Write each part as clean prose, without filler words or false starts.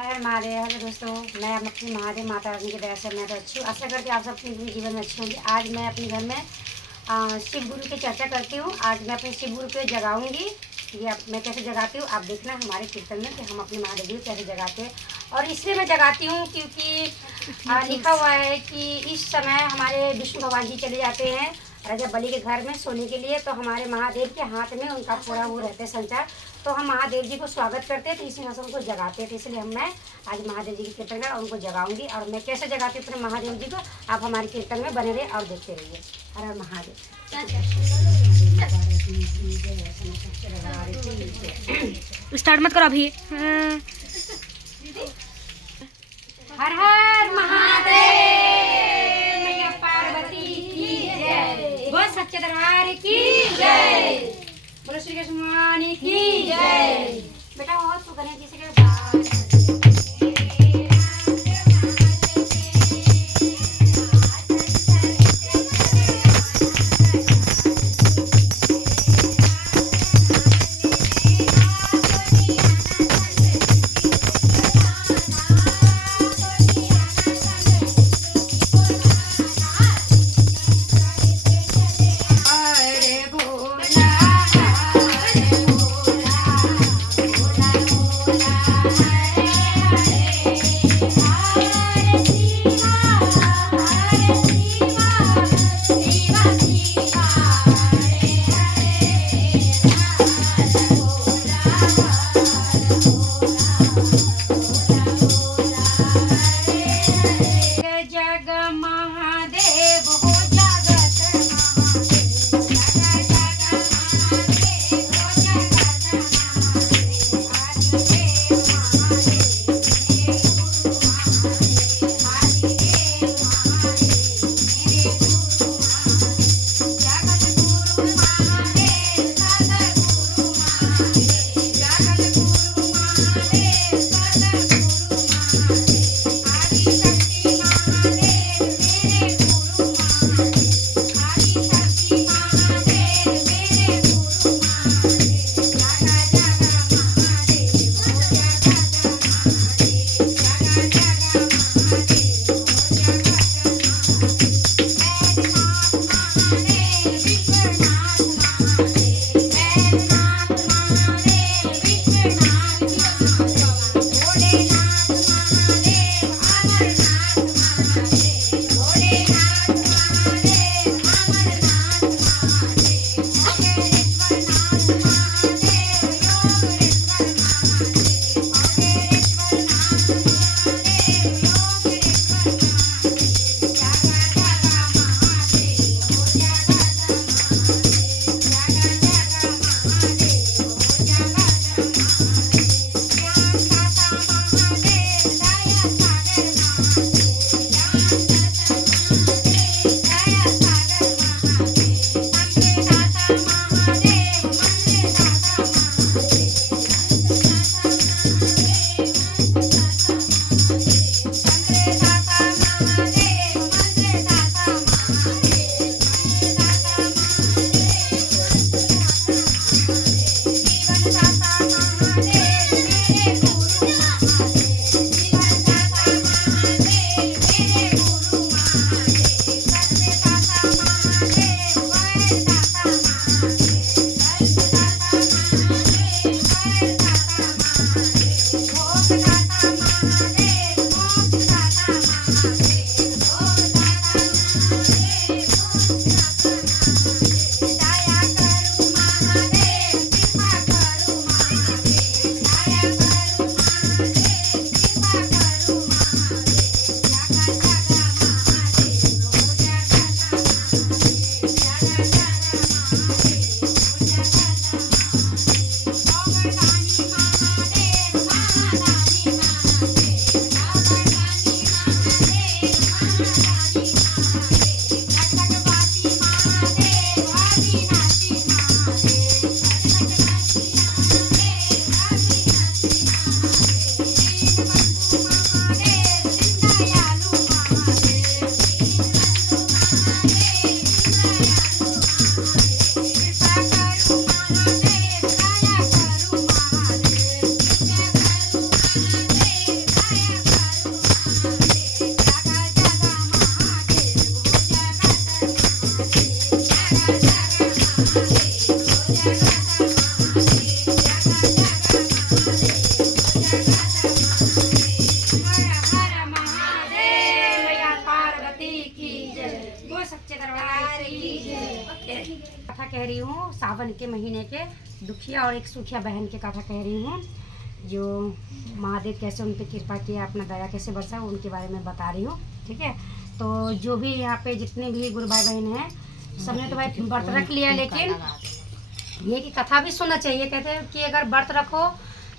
हर Mahadev. Hello दोस्तों, मैं अपनी महादेव माता रानी की दया से मैं तो अच्छी हूँ। आशा करती हूँ आप सब अपने जीवन में अच्छे होंगे। आज मैं अपने घर में शिव गुरु की चर्चा करती हूँ। आज मैं अपने शिव गुरु को जगाऊंगी। ये मैं कैसे जगाती हूँ आप देखना हमारे कीर्तन में कि हम अपने महादेव जी को कैसे जगाते हैं। और इसलिए मैं जगाती हूँ क्योंकि लिखा हुआ है कि इस समय हमारे विष्णु भगवान जी चले जाते हैं राजा बलि के घर में सोने के लिए। तो हमारे महादेव के हाथ में उनका पूरा वो रहते हैं संचार। तो हम महादेव जी को स्वागत करते हैं, तो इसलिए हम उनको जगाते हैं। तो इसलिए मैं आज महादेव जी की कीर्तन कर उनको जगाऊंगी। और मैं कैसे जगाती हूँ अपने महादेव जी को आप हमारे कीर्तन में बने रहे और देखते रहिए। हर हर महादेव। स्टार्ट मत करो अभी। हर हर महादेव। मैया पार्वती की जय। बोल सच्चे दरबार की जय। बोलो श्री कृष्ण भगवान की जय। बेटा और तो करें किसी के कथा कह रही हूँ सावन के महीने के दुखिया और एक सुखिया बहन की कथा कह रही हूँ, जो महादेव कैसे उन पर कृपा किया, अपना दया कैसे बरसा, उनके बारे में बता रही हूँ। ठीक है, तो जो भी यहाँ पे जितने भी गुरु भाई बहन हैं, सबने तो भाई व्रत रख लिया, लेकिन ये कि कथा भी सुनना चाहिए। कहते हैं कि अगर व्रत रखो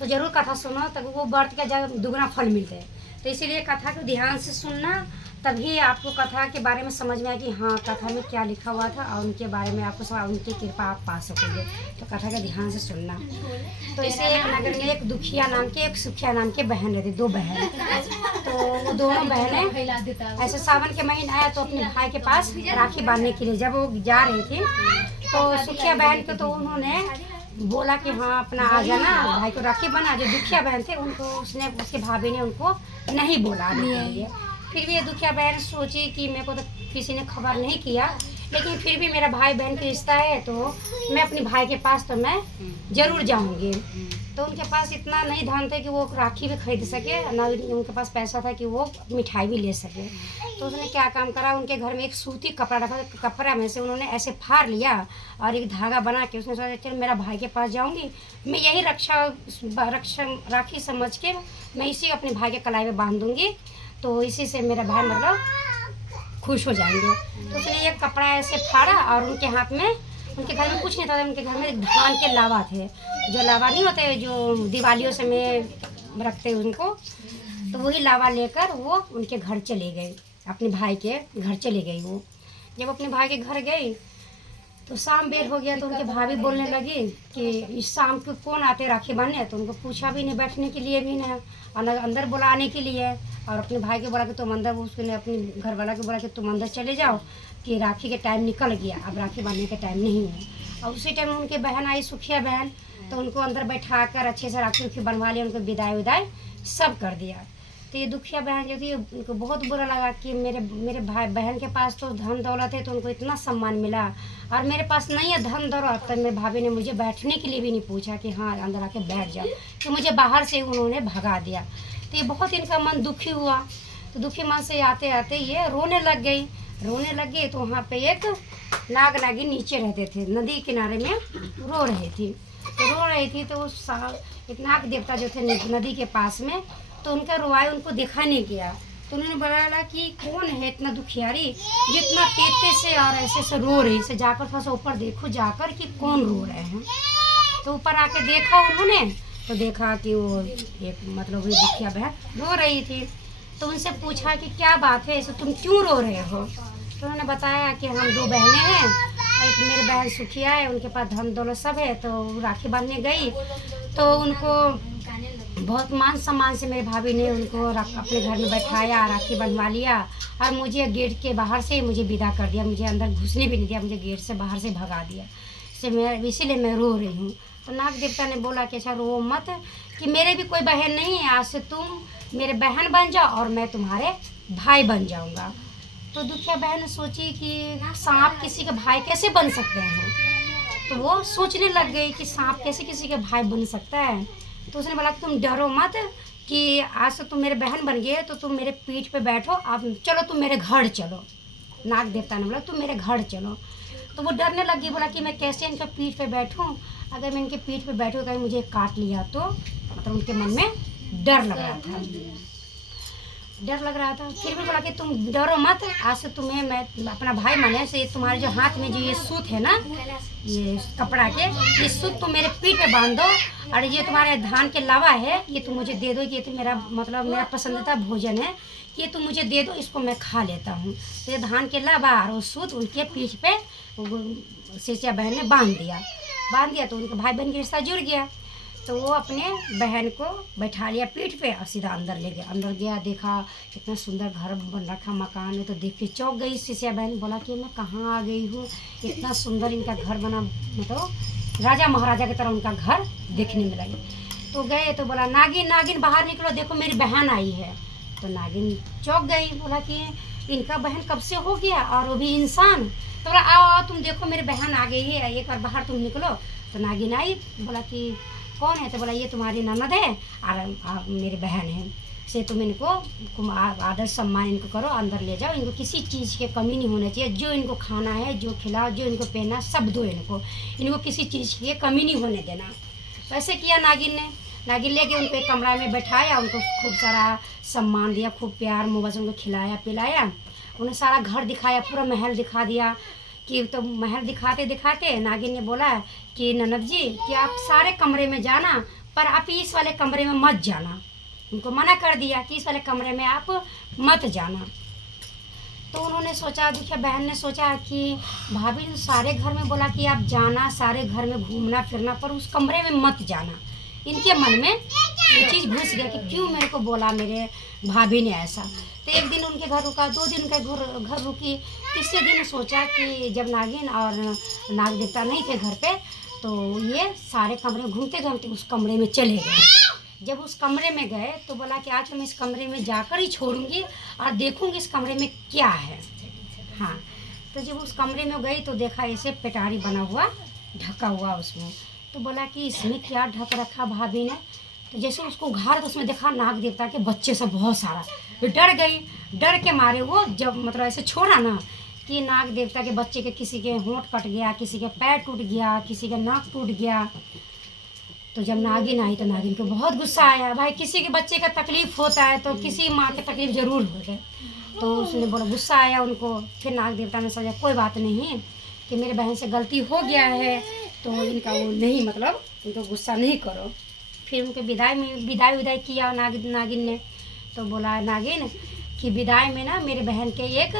तो जरूर कथा सुनो, तब वो व्रत का दुगना फल मिलते हैं। तो इसीलिए कथा को ध्यान से सुनना, तभी आपको कथा के बारे में समझ में आए कि हाँ कथा में क्या लिखा हुआ था, और उनके बारे में आपको सब उनकी कृपा आप पा सकोगे। तो कथा का ध्यान से सुनना। तो इसे एक नगर में एक दुखिया नाम के एक सुखिया नाम के बहन रहती, 2 बहन। तो वो दोनों बहनें ऐसे सावन के महीने आया तो अपने भाई के पास राखी बांधने के लिए जब वो जा रही थी, तो सुखिया बहन को तो उन्होंने बोला कि हाँ अपना आ जाना, भाई को राखी बना। जो दुखिया बहन थे उनको उसके भाभी ने उनको नहीं बोला लिए। फिर भी ये दुखिया बहन सोची कि मेरे को तो किसी ने खबर नहीं किया, लेकिन फिर भी मेरा भाई बहन का रिश्ता है, तो मैं अपने भाई के पास तो मैं ज़रूर जाऊंगी। तो उनके पास इतना नहीं धन था कि वो राखी भी खरीद सके, ना उनके पास पैसा था कि वो मिठाई भी ले सके। तो उसने क्या काम करा, उनके घर में एक सूती कपड़ा रखा, कपड़ा में से उन्होंने ऐसे फाड़ लिया और एक धागा बना के उसने सोचा चल मेरा भाई के पास जाऊंगी, मैं यही राखी समझ के मैं इसी अपने भाई के कलाई में बांध दूंगी, तो इसी से मेरा भाई मतलब खुश हो जाएंगे। तो उसने एक कपड़ा ऐसे फाड़ा और उनके हाथ में, उनके घर में कुछ नहीं था, उनके घर में धान के लावा थे, जो लावा नहीं होते जो दिवालियों से में रखते उनको, तो वही लावा लेकर वो उनके घर चले गए, अपने भाई के घर चले गई। वो जब अपने भाई के घर गई तो शाम बेर हो गया, तो उनके भाभी बोलने लगी कि इस शाम को कौन आते राखी बांधने। तो उनको पूछा भी नहीं, बैठने के लिए भी नहीं, और अंदर बुलाने के लिए, और अपने भाई को बोला कि तुम अंदर, उसने अपने घर वाला को बोला कि तुम अंदर चले जाओ कि राखी के टाइम निकल गया, अब राखी बांधने का टाइम नहीं है। और उसी टाइम उनकी बहन आई, सुखिया बहन, तो उनको अंदर बैठा कर अच्छे से राखी उखी बनवा लिया, उनको विदाई सब कर दिया। तो ये दुखिया बहन जो थी उनको बहुत बुरा लगा कि मेरे भाई बहन के पास तो धन दौलत है, तो उनको इतना सम्मान मिला, और मेरे पास नहीं है धन दौलत। तो मेरे भाभी ने मुझे बैठने के लिए भी नहीं पूछा कि हाँ अंदर आके बैठ जाओ, तो मुझे बाहर से उन्होंने भगा दिया। तो ये बहुत इनका मन दुखी हुआ। तो दुखी मन से आते आते ये रोने लग गई। तो वहाँ पे एक नाग नागिन नीचे रहते थे, नदी किनारे में रो रही थी। तो एक नाग देवता जो थे नदी के पास में, तो उनका रोआई उनको देखा नहीं गया। तो उन्होंने बताया कि कौन है इतना दुखियारी जितना तेज से और ऐसे से रो रही, से जाकर थोड़ा सा ऊपर देखो जाकर कि कौन रो रहे हैं। तो ऊपर आके देखा उन्होंने, तो देखा कि वो एक मतलब वही दुखिया बहन रो रही थी। तो उनसे पूछा कि क्या बात है, ऐसे तुम क्यों रो रहे हो। तो उन्होंने बताया कि हम 2 बहनें हैं, एक मेरी बहन सुखिया है, उनके पास धन दौलत सब है, तो राखी बांधने गई, तो उनको बहुत मान सम्मान से मेरे भाभी ने उनको अपने घर में बैठाया, राखी बनवा लिया, और मुझे गेट के बाहर से मुझे विदा कर दिया, मुझे अंदर घुसने भी नहीं दिया, मुझे गेट से बाहर से भगा दिया। इसीलिए मैं रो रही हूँ। तो नाग देवता ने बोला कि अच्छा रो मत, कि मेरे भी कोई बहन नहीं है, आज से तुम मेरे बहन बन जाओ और मैं तुम्हारे भाई बन जाऊँगा। तो दुखिया बहन सोची कि सांप किसी के भाई कैसे बन सकते हैं, तो वो सोचने लग गई कि सांप कैसे किसी के भाई बन सकता है। तो उसने बोला कि तुम डरो मत, कि आज से तुम मेरे बहन बन गए, तो तुम मेरे पीठ पे बैठो, अब चलो तुम मेरे घर चलो। नाग देवता ने बोला तुम मेरे घर चलो। तो वो डरने लगी, बोला कि मैं कैसे इनके पीठ पे बैठूं, अगर मैं इनके पीठ पे बैठूँ कहीं मुझे काट लिया तो। मतलब उनके मन में डर लग रहा था। फिर भी बोला कि तुम डरो मत, आज से तुम्हें मैं अपना भाई माने से, तुम्हारे जो हाथ में जो ये सूत है ना, ये कपड़ा के, ये सूत तुम मेरे पीठ पे बांध दो, और ये तुम्हारे धान के लावा है, ये तुम मुझे दे दो, ये तो मेरा पसंदीदा भोजन है, ये तुम मुझे दे दो, इसको मैं खा लेता हूँ। तो ये धान के लावा और वो सूत उनके पीठ पे सिरसिया बहन ने बांध दिया। तो उनके भाई बहन का रिश्ता जुड़ गया। तो वो अपने बहन को बैठा लिया पीठ पे और सीधा अंदर ले गया। अंदर गया, देखा कितना सुंदर घर बन रखा, मकान है। तो देख के चौंक गई सिरसिया बहन, बोला कि मैं कहाँ आ गई हूँ, इतना सुंदर इनका घर बना, मतलब राजा महाराजा की तरह उनका घर देखने में लगे। तो गए तो बोला नागिन बाहर निकलो, देखो मेरी बहन आई है। तो नागिन चौंक गई, बोला कि इनका बहन कब से हो गया और वो भी इंसान। तो बोला आओ तुम देखो मेरी बहन आ गई है, एक बार बाहर तुम निकलो। तो नागिन आई, बोला कि कौन है। तो बोला ये तुम्हारी ननद है और मेरी बहन है। से तुम इनको आदर सम्मान इनको करो, अंदर ले जाओ, इनको किसी चीज़ की कमी नहीं होना चाहिए, जो इनको खाना है, जो खिलाओ, जो इनको पहना, सब दो इनको किसी चीज़ की कमी नहीं होने देना। वैसे किया नागिन ने। नागिन लेके उनको एक कमरा में बैठाया, उनको खूब सारा सम्मान दिया, खूब प्यार मोहब्बत से उनको खिलाया पिलाया, उन्हें सारा घर दिखाया, पूरा महल दिखा दिया। कि तो महल दिखाते दिखाते नागिन ने बोला कि ननद जी कि आप सारे कमरे में जाना, पर आप इस वाले कमरे में मत जाना। उनको मना कर दिया कि इस वाले कमरे में आप मत जाना। तो उन्होंने सोचा, दुखिया बहन ने सोचा कि भाभी ने सारे घर में बोला कि आप जाना, सारे घर में घूमना फिरना, पर उस कमरे में मत जाना। इनके मन में ये चीज़ घुस गया कि क्यों मेरे को बोला मेरे भाभी ने ऐसा। तो एक दिन उनके घर रुका, 2 दिन का घर रुकी। तीसरे दिन सोचा कि जब नागिन और नाग देवता नहीं थे घर पे, तो ये सारे कमरे घूमते घूमते उस कमरे में चले गए। जब उस कमरे में गए तो बोला कि आज हम इस कमरे में जाकर ही छोड़ूंगी और देखूंगी इस कमरे में क्या है। हाँ, तो जब उस कमरे में गई तो देखा ऐसे पेटारी बना हुआ, ढका हुआ उसमें। तो बोला कि इसमें क्या ढक रखा भाभी ने। तो जैसे उसको उघाड़ा तो उसमें देखा नाग देवता के बच्चे सब बहुत सारा। तो डर गई, डर के मारे वो जब मतलब ऐसे छोड़ा ना कि नाग देवता के बच्चे के किसी के होंठ कट गया, किसी के पैर टूट गया, किसी का नाक टूट गया। तो जब नागिन आई तो नागिन को बहुत गुस्सा आया। भाई किसी के बच्चे का तकलीफ होता है तो किसी माँ की तकलीफ ज़रूर होती है। तो उसने बड़ा गुस्सा आया उनको। फिर नाग देवता ने सोचा कोई बात नहीं कि मेरे बहन से गलती हो गया है, तो इनका वो नहीं मतलब इनको गुस्सा नहीं करो। फिर उनके विदाई किया नागिन ने। तो बोला नागिन कि विदाई में ना मेरे बहन के एक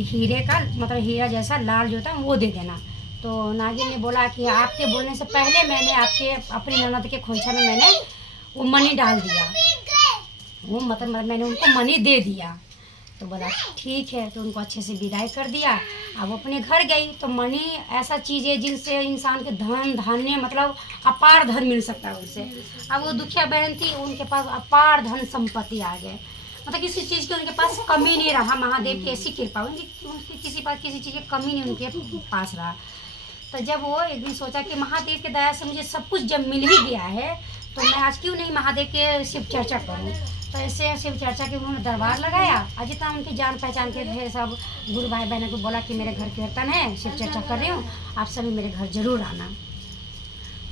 हीरे का मतलब हीरा जैसा लाल जो था वो दे देना। तो नागिन ने बोला कि आपके बोलने से पहले मैंने आपके अपनी ननद के खोइछा में मैंने वो मनी डाल दिया, वो मतलब मैंने उनको मनी दे दिया। तो बोला ठीक है। तो उनको अच्छे से विदाई कर दिया। अब वो अपने घर गई। तो मनी ऐसा चीज़ है जिनसे इंसान के धन धान्य मतलब अपार धन मिल सकता है उनसे। अब वो दुखिया बहन थी, उनके पास अपार धन संपत्ति आ गए, मतलब किसी चीज़ की उनके पास कमी नहीं रहा। महादेव की ऐसी कृपा उनकी किसी चीज़ की कमी नहीं उनके पास रहा। तो जब वो एक दिन सोचा कि महादेव की दया से मुझे सब कुछ जब मिल ही गया है तो मैं आज क्यों नहीं महादेव के शिव चर्चा करूं। तो ऐसे शिव चर्चा के उन्होंने दरबार लगाया और जितना उनकी जान पहचान के थे सब गुरु भाई बहनों को बोला कि मेरे घर कीर्तन है, शिव चर्चा कर रही हूँ, आप सभी मेरे घर जरूर आना।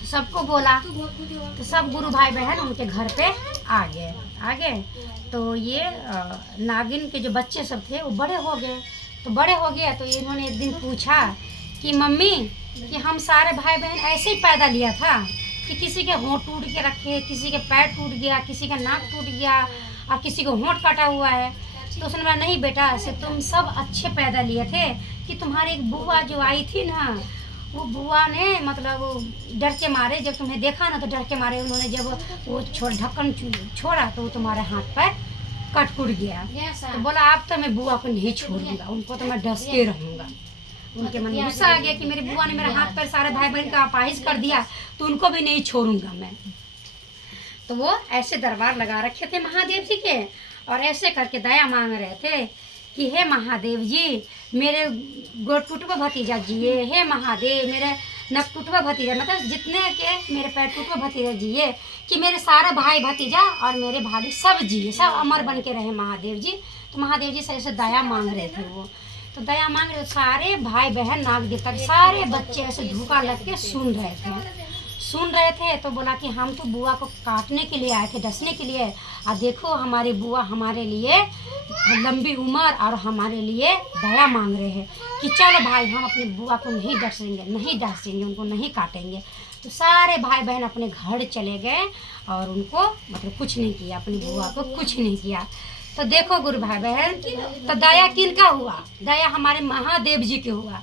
तो सबको बोला। तो सब गुरु भाई बहन उनके घर पे आ गए। तो ये नागिन के जो बच्चे सब थे वो बड़े हो गए। तो बड़े हो गए तो इन्होंने एक दिन पूछा कि मम्मी कि हम सारे भाई बहन ऐसे ही पैदा लिया था कि किसी के होंठ टूट के रखे, किसी के पैर टूट गया, किसी का नाक टूट गया और किसी को होंठ काटा हुआ है। तो उसने बोला नहीं बेटा, ऐसे तुम सब अच्छे पैदा लिए थे कि तुम्हारी एक बुआ जो आई थी ना, वो बुआ ने मतलब डर के मारे जब तुम्हें देखा ना तो डर के मारे उन्होंने जब वो ढक्कन छोड़ा तो वो तुम्हारे हाथ पर कट कुट गया। तो बोला अब तो मैं बुआ को नहीं छोड़ूंगा, उनको तो मैं डस के रहूँगा। उनके मन में गुस्सा आ गया कि मेरी बुआ ने मेरे हाथ पर सारे भाई बहन का अपाहिज कर दिया तो उनको भी नहीं छोड़ूंगा मैं। तो वो ऐसे दरबार लगा रखे थे महादेव जी के और ऐसे करके दया मांग रहे थे कि हे महादेव जी मेरे गोटुटवा भतीजा जिए, हे महादेव मेरे नकटुटवा भतीजा मतलब जितने के मेरे पैर टुटवा भतीजा जिए, कि मेरे सारे भाई भतीजा और मेरे भाभी सब जिए, सब अमर बन के रहे महादेव जी। तो महादेव जी से ऐसे दया मांग रहे थे वो। तो दया मांग रहे सारे भाई बहन नाग देवता के सारे बच्चे ऐसे धूका लग के सुन रहे थे। तो बोला कि हम तो बुआ को काटने के लिए आए थे, डसने के लिए, और देखो हमारी बुआ हमारे लिए लंबी उम्र और हमारे लिए दया मांग रहे हैं कि चलो भाई हम अपनी बुआ को नहीं डसेंगे, उनको नहीं काटेंगे। तो सारे भाई बहन अपने घर चले गए और उनको मतलब कुछ नहीं किया, अपनी बुआ को कुछ नहीं किया। तो देखो गुरु भाई बहन, तो दया किनका हुआ? दया हमारे महादेव जी के हुआ।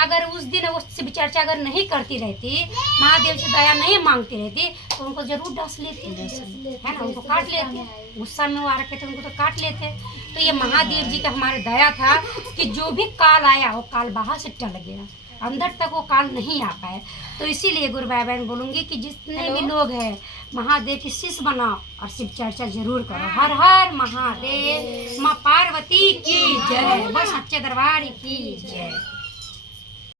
अगर उस दिन वो शिव चर्चा अगर नहीं करती रहती, महादेव से दया नहीं मांगती रहती तो उनको जरूर डस लेते है ना, उनको काट लेते। गुस्सा में वो आ रखे थे उनको तो काट लेते। तो ये महादेव जी का हमारे दया था कि जो भी काल आया वो काल बाहर से टल गया, अंदर तक वो काल नहीं आ पाए। तो इसीलिए गुरु भाई बहन बोलूँगी कि जितने भी लोग हैं महादेव की शिष्य बनाओ और शिव चर्चा जरूर करो। हर हर महादेव, माँ पार्वती की जय, बस सच्चे दरबार की जय।